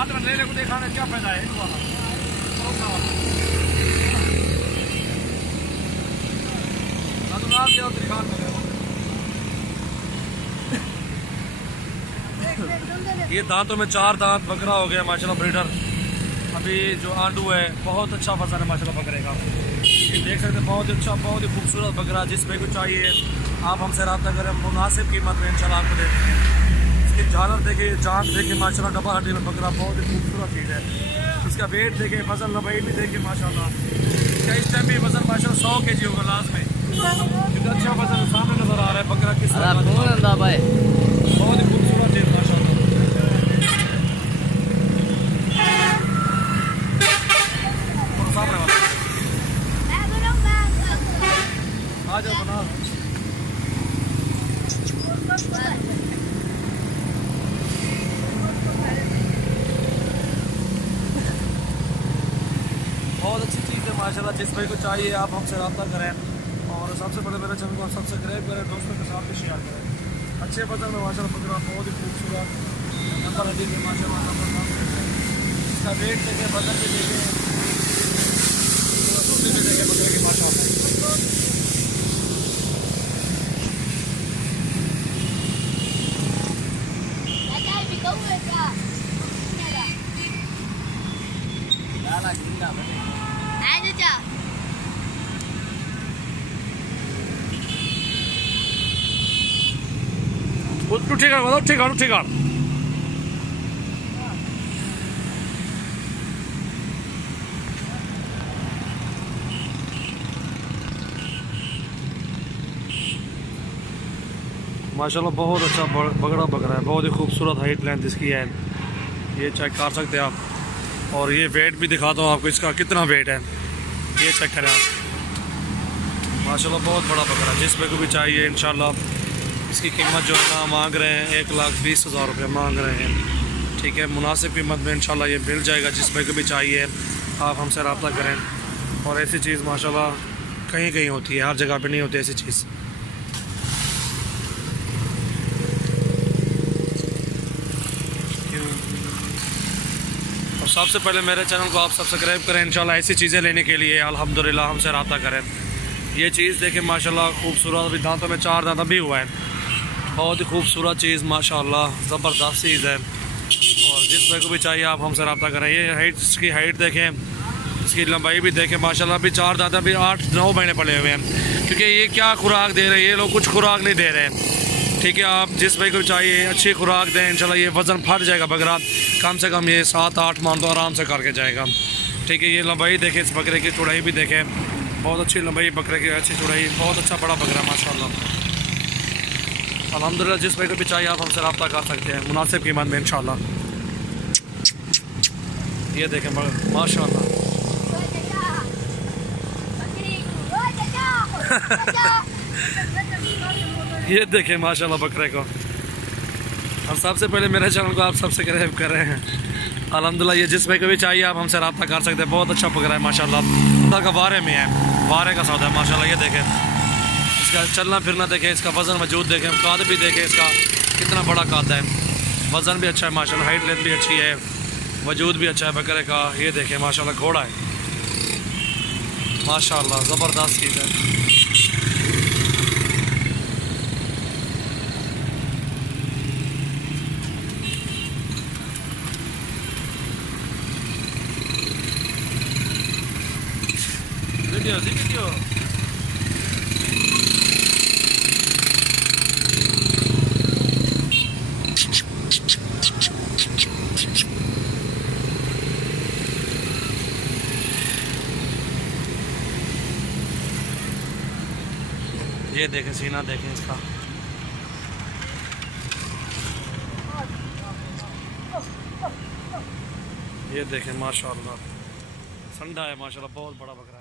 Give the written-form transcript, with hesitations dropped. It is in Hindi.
हाथ में ले को देखा क्या फायदा है ये दांतों में 4 दांत बकरा हो गया माशाल्लाह ब्रीडर। अभी जो आंडू है बहुत अच्छा वजन है माशाल्लाह बकरे का। ये देख सकते हैं बहुत ही अच्छा बहुत ही खूबसूरत बकरा, जिसमें कुछ चाहिए आप हमसे रब्ता करें, मुनासिब कीमत में इंशाल्लाह आपको देते हैं। इसकी झालर देखिए, जांच देखिए माशाल्लाह, डबल हड्डी में बकरा बहुत ही खूबसूरत चीज़ है। इसका वेट देखिए, वजन लंबाई भी देखिए माशाल्लाह। इसका इस टाइम भी वजन माशाल्लाह 100 kg होगा लास्ट में। कितना अच्छा वजन सामने नजर आ रहा है बकरा किस तरह बहुत ही खूबसूरत चीज़ माशाल्लाह। आ जाओ बना बहुत अच्छी चीज़ है माशाल्लाह। जिस भाई को चाहिए आप हमसे रब्ता करें और सबसे पहले मेरे चैनल को सब्सक्राइब करें, दोस्तों के साथ भी शेयर करें। अच्छे बदल में माशाल्लाह बकरा बहुत ही खूबसूरत नंबर हड्डी के माशाल्लाह। इसका वेट देखें, बदल भी देखें, देखें बकरे की माशाल्लाह। ठीक है बताओ, ठीक है ठीक है। माशाल्लाह बहुत अच्छा बकरा बकरा है, बहुत ही खूबसूरत हाइट लेंथ इसकी है। ये चेक कर सकते हैं आप। और ये वेट भी दिखाता हूँ आपको, इसका कितना वेट है ये चेक करें आप। माशाल्लाह बहुत बड़ा बकरा, जिस पे को भी चाहिए इंशाल्लाह। इसकी कीमत जो है ना मांग रहे हैं 1,20,000 रुपये मांग रहे हैं। ठीक है, मुनासिब कीमत में इंशाल्लाह ये मिल जाएगा। जिस पे को भी चाहिए आप हमसे रब्ता करें। और ऐसी चीज़ माशाल्लाह कहीं कहीं होती है, हर जगह पे नहीं होती ऐसी चीज़। और सबसे पहले मेरे चैनल को आप सब्सक्राइब करें इंशाल्लाह ऐसी चीज़ें लेने के लिए। अल्हम्दुलिल्लाह हमसे रब्ता करें। ये चीज़ देखें माशाल्लाह खूबसूरत, अभी दांतों में 4 दांत भी हुआ है। बहुत ही खूबसूरत चीज़ माशाल्लाह, ज़बरदस्त चीज़ है। और जिस भाई को भी चाहिए आप हमसे रब्ता करें। ये हाइट, इसकी हाइट देखें, इसकी लंबाई भी देखें माशाल्लाह। अभी 4 दांत अभी 8-9 महीने पड़े हुए हैं। क्योंकि ये क्या खुराक दे रहे हैं, ये लोग कुछ खुराक नहीं दे रहे हैं। ठीक है, आप जिस भाई को चाहिए अच्छी खुराक दें इंशाल्लाह। ये वज़न फट जाएगा बकरा, कम से कम ये 7-8 मान तो आराम से करके जाएगा। ठीक है, ये लंबाई देखें, इस बकरे की चौड़ाई भी देखें, बहुत अच्छी लंबाई बकरे की, अच्छी चौड़ाई, बहुत अच्छा बड़ा बकरा माशाल्लाह। अल्हम्दुलिल्लाह जिस भाई को भी चाहिए आप हमसे रब्ता कर सकते हैं मुनासिब कीमत में इंशाल्लाह। ये देखें माशाल्लाह। ये देखें माशाल्लाह बकरे को। और सबसे पहले मेरे चैनल को आप सब्सक्राइब कर रहे हैं। अल्हम्दुलिल्लाह ये जिस भाई को भी चाहिए आप हमसे रब्ता कर सकते हैं। बहुत अच्छा बकरा है माशाल्लाह, का वारे में है, वारे का सौदा है माशाल्लाह। ये देखें इसका चलना फिरना देखें, इसका वज़न वजूद देखें, काद भी देखें, इसका कितना बड़ा काद है। वज़न भी अच्छा है माशाल्लाह, हाइट लेंथ भी अच्छी है, वजूद भी अच्छा है बकरे का। ये देखें माशाल्लाह घोड़ा है माशाल्लाह, ज़बरदस्त चीज़ है। वीडियो ये देखें, सीना देखें इसका। ये देखें माशाल्लाह, संडा है माशाल्लाह, बहुत बड़ा बकरा है।